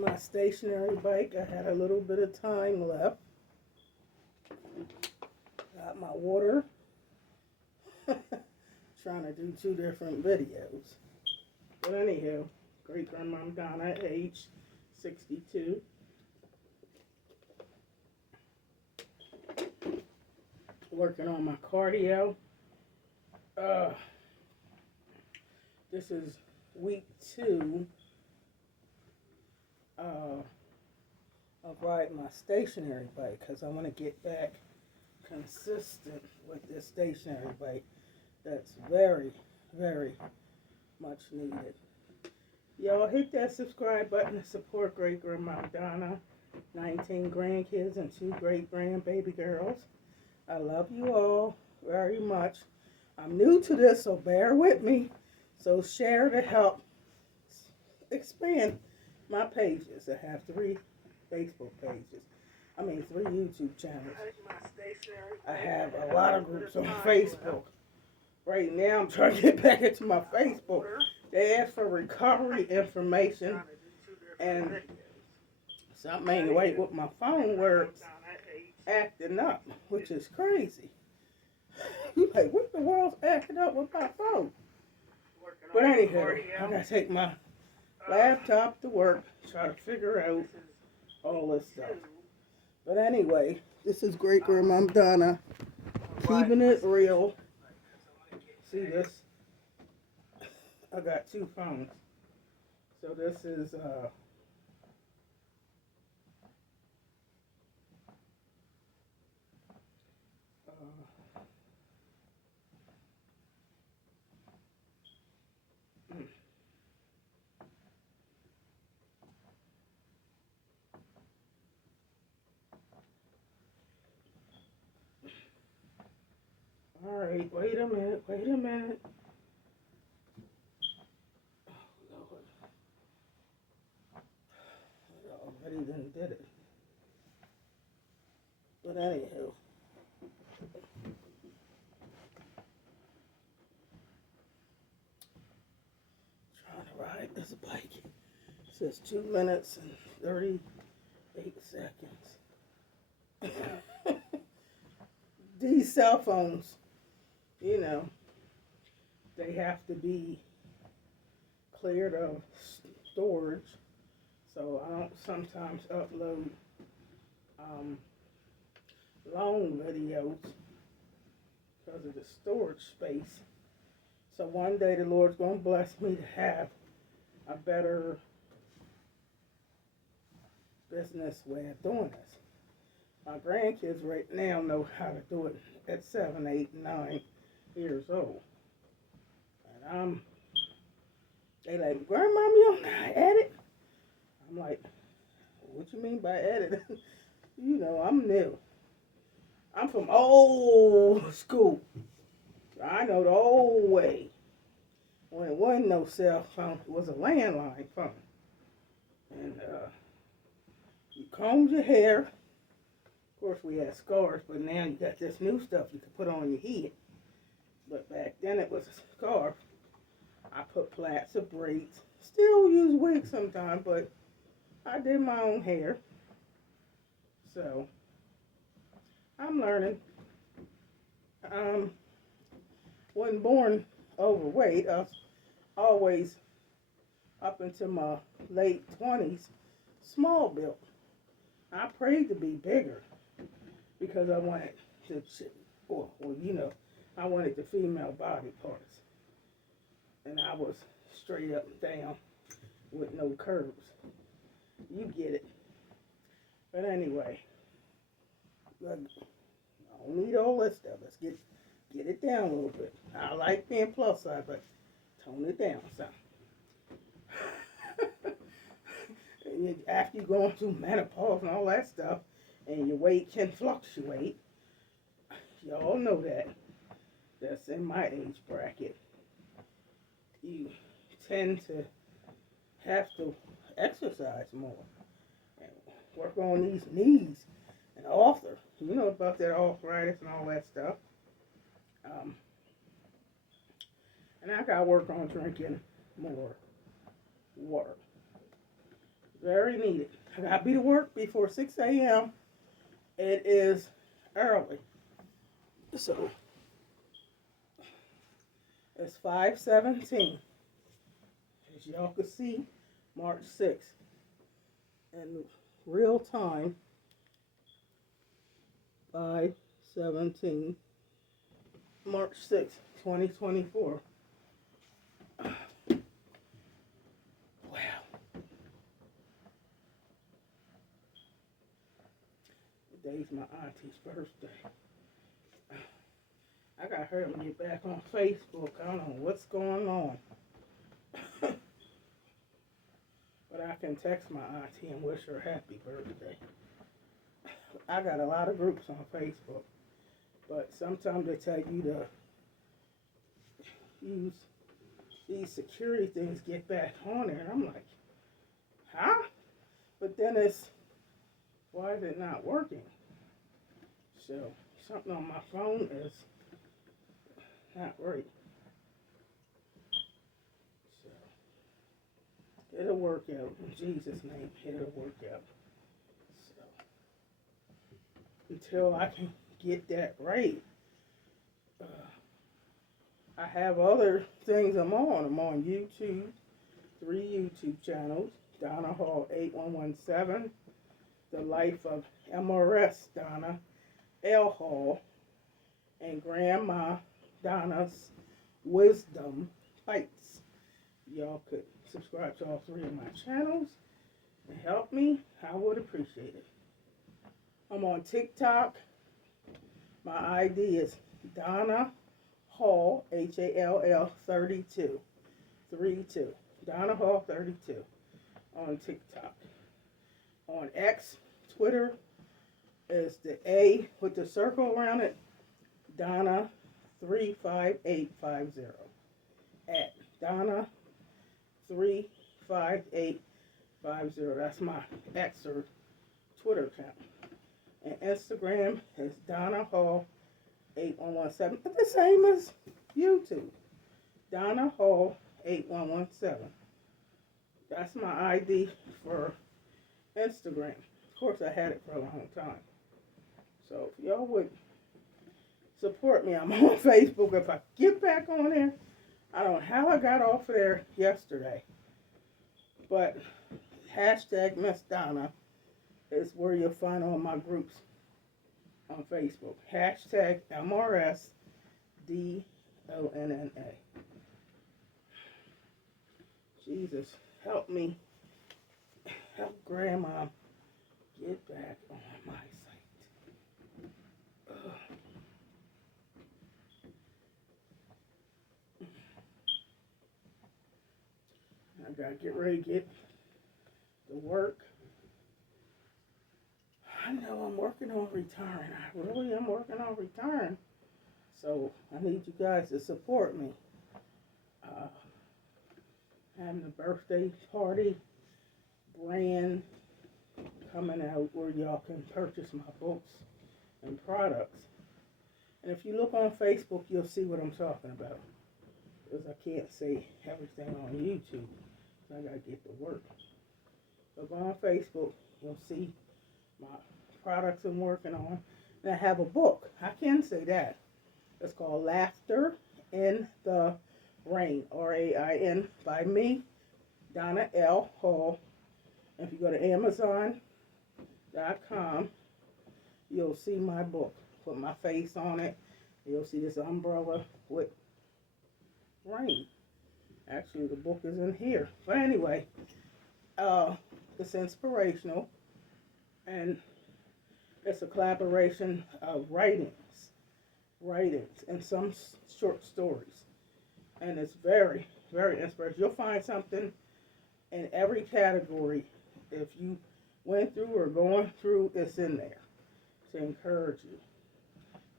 my stationary bike. I had a little bit of time left. Got my water. Trying to do 2 different videos. But anyhow, great grandmom Donna, age 62. Working on my cardio. This is week 2 of riding my stationary bike because I want to get back consistent with this stationary bike. That's very, very much needed. Y'all hit that subscribe button to support great grandma Donna, 19 grandkids and 2 great grandbaby girls. I love you all very much. I'm new to this, so bear with me. So share to help expand my pages. I have 3 Facebook pages. 3 YouTube channels. I have a lot of groups on Facebook. Right now, I'm trying to get back into my Facebook. They ask for recovery information, and something ain't right with my phone where it's acting up, which is crazy. You like, what the world's acting up with my phone? But anyhow, I gotta take my laptop to work, try to figure out all this stuff. But anyway, this is great grandma Donna, keeping it real. See this? I got 2 phones. So this is all right, wait a minute. Oh, Lord. I already done did it. But anyhow. Trying to ride this bike. It says 2 minutes and 38 seconds. These cell phones, they have to be cleared of storage, so I don't sometimes upload long videos because of the storage space. So one day the Lord's going to bless me to have a better business way of doing this. My grandkids right now know how to do it at 7, 8, 9 years old. And they like, Grandma, you don't know how to edit? I'm like, what you mean by edit? I'm new. I'm from old school. I know the old way. When it wasn't no cell phone, it was a landline phone. And you combed your hair. Of course, we had scarves, but now you got this new stuff you can put on your head. But back then it was a scarf. I put plaits or braids. Still use wigs sometimes, but I did my own hair. So, I'm learning. Wasn't born overweight. I was always, up until my late 20s, small built. I prayed to be bigger because I wanted I wanted the female body parts. And I was straight up and down with no curves. You get it. But anyway, I don't need all this stuff. Let's get it down a little bit. I like being plus size, but tone it down some. After you go through menopause and all that stuff, and your weight can fluctuate, y'all know that. That's in my age bracket. You tend to have to exercise more and work on these knees and author. You know about that arthritis and all that stuff. And I got to work on drinking more water. Very needed. I gotta be to work before 6 a.m. It is early. So it's 5:17. As y'all can see, March 6th. And real time, 5:17, March 6th, 2024. Wow. Today's my auntie's birthday. I gotta hurry up and get back on Facebook. I don't know what's going on. But I can text my auntie and wish her happy birthday. I got a lot of groups on Facebook. But sometimes they tell you to use these security things, get back on there. And I'm like, huh? But then why is it not working? So something on my phone is not right. So it'll work out. In Jesus' name, it'll work out. So until I can get that right, I have other things I'm on. I'm on YouTube, 3 YouTube channels. Donna Hall 8117, The Life of MRS Donna, L Hall, and Grandma Donna's Wisdom Bites. Y'all could subscribe to all 3 of my channels and help me. I would appreciate it. I'm on TikTok. My ID is Donna Hall, Hall 32. 32. Donna Hall 32 on TikTok. On X, Twitter is the A with the circle around it, Donna 35850. At Donna 35850. That's my X or Twitter account. And Instagram is Donna Hall 8117. It's the same as YouTube. Donna Hall 8117. That's my ID for Instagram. Of course, I had it for a long time. So if y'all would support me, I'm on Facebook. If I get back on there, I don't know how I got off of there yesterday. But hashtag Miss Donna is where you'll find all my groups on Facebook. Hashtag MRSDONNA. Jesus, help me. Help Grandma get back on my site. Ugh. I gotta get ready to get to work. I know I'm working on retiring. I really am working on retiring. So I need you guys to support me. Having a birthday party brand coming out where y'all can purchase my books and products. And if you look on Facebook, you'll see what I'm talking about. Because I can't say everything on YouTube. I gotta get to work. So go on Facebook, you'll see my products I'm working on. And I have a book. I can say that. It's called Laughter in the Rain, RAIN, by me, Donna L. Hall. If you go to Amazon.com, you'll see my book. Put my face on it. You'll see this umbrella with rain. Actually, the book is in here. But anyway, it's inspirational. And it's a collaboration of writings, and some short stories. And it's very, very inspirational. You'll find something in every category. If you went through or going through, it's in there to encourage you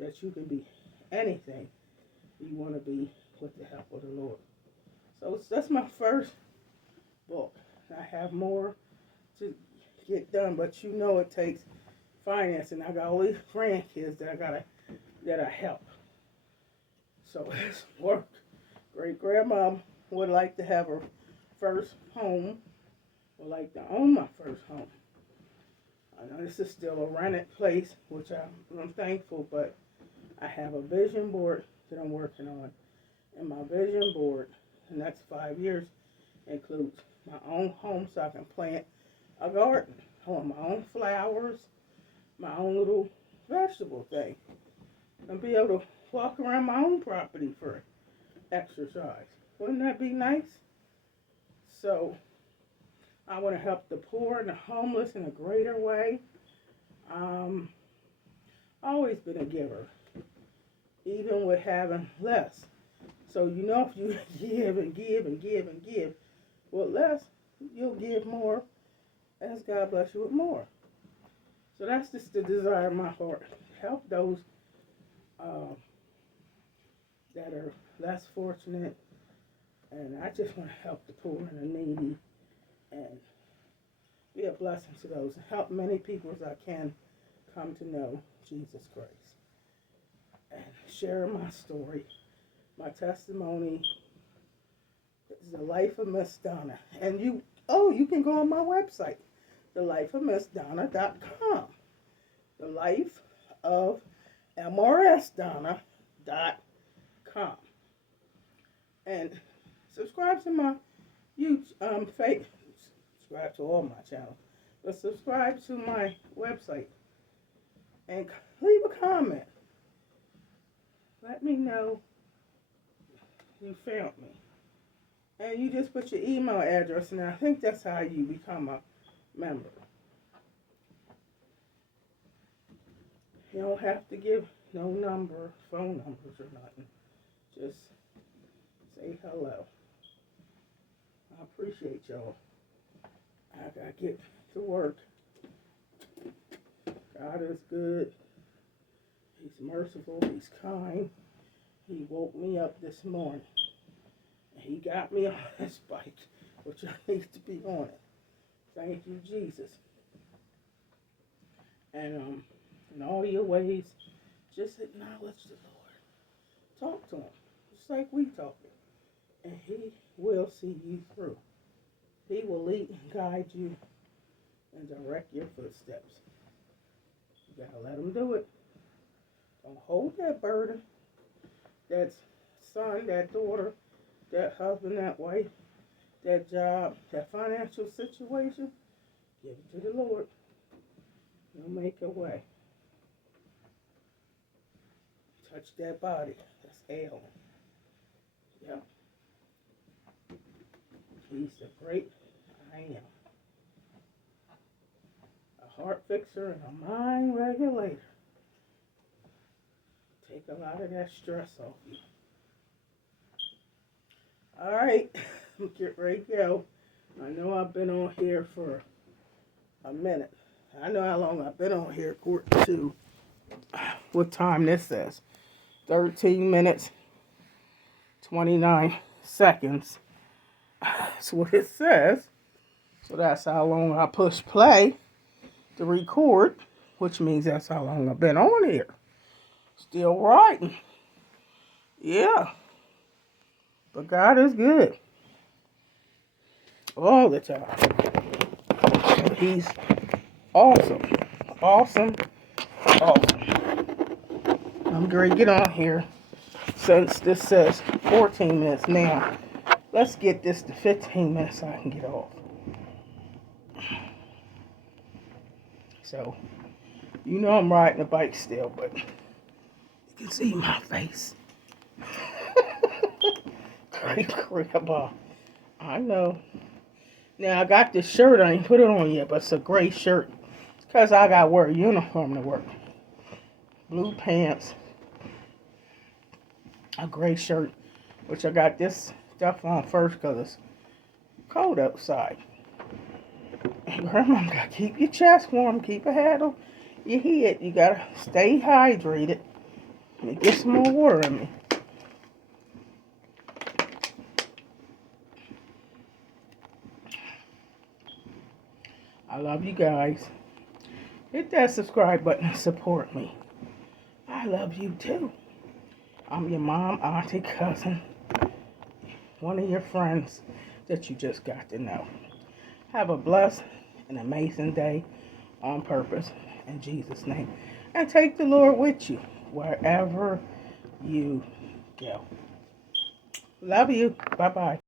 that you can be anything you want to be with the help of the Lord. So that's my first book. I have more to get done, but you know it takes financing. I got all these grandkids that I help. So it's work. Great grandma would like to have her first home would like to own my first home. I know this is still a rented place, which I'm thankful, but I have a vision board that I'm working on. And my vision board, the next 5 years, includes my own home so I can plant a garden. I want my own flowers, my own little vegetable thing, and be able to walk around my own property for exercise. Wouldn't that be nice? So I want to help the poor and the homeless in a greater way. Always been a giver, even with having less. So if you give and give and give and give with less, you'll give more as God bless you with more. So that's just the desire of my heart. Help those that are less fortunate. And I just want to help the poor and the needy and be a blessing to those. And help many people as I can come to know Jesus Christ. And share my story. My testimony is the life of Miss Donna. And you can go on my website, thelifeofmissdonna.com. The life of mrsdonna.com. And subscribe to my YouTube, subscribe to all my channels, but subscribe to my website and leave a comment. Let me know you found me. And you just put your email address, and I think that's how you become a member. You don't have to give no number, phone numbers or nothing. Just say hello. I appreciate y'all. I gotta get to work. God is good. He's merciful. He's kind. He woke me up this morning. He got me on this bike, which I need to be on it. Thank you, Jesus. And in all your ways, just acknowledge the Lord. Talk to him, just like we talking. And he will see you through. He will lead and guide you and direct your footsteps. You gotta let him do it. Don't hold that burden. That son, that daughter, that husband, that wife, that job, that financial situation. Give it to the Lord. He'll make a way. Touch that body. That's ailing. Yeah. He's the great I am. A heart fixer and a mind regulator. Take a lot of that stress off you. All right, get ready to go. I know I've been on here for a minute. I know how long I've been on here according to what time this says. 13 minutes, 29 seconds. That's what it says. So that's how long I push play to record, which means that's how long I've been on here. Still writing. Yeah. But God is good. All the time. He's awesome. Awesome. Awesome. I'm going to get on here since this says 14 minutes now. Let's get this to 15 minutes so I can get off. So, I'm riding a bike still, but you can see my face. Great grandpa. I know. Now, I got this shirt. I ain't put it on yet, but it's a gray shirt. Because I got to wear a uniform to work. Blue pants. A gray shirt. Which I got this stuff on first because it's cold outside. And Grandma, you got to keep your chest warm. Keep a hat on your head. You got to stay hydrated. Let me get some more water in me. I love you guys. Hit that subscribe button and support me. I love you too. I'm your mom, auntie, cousin, one of your friends that you just got to know. Have a blessed and amazing day on purpose in Jesus' name. And take the Lord with you wherever you go. Love you. Bye-bye.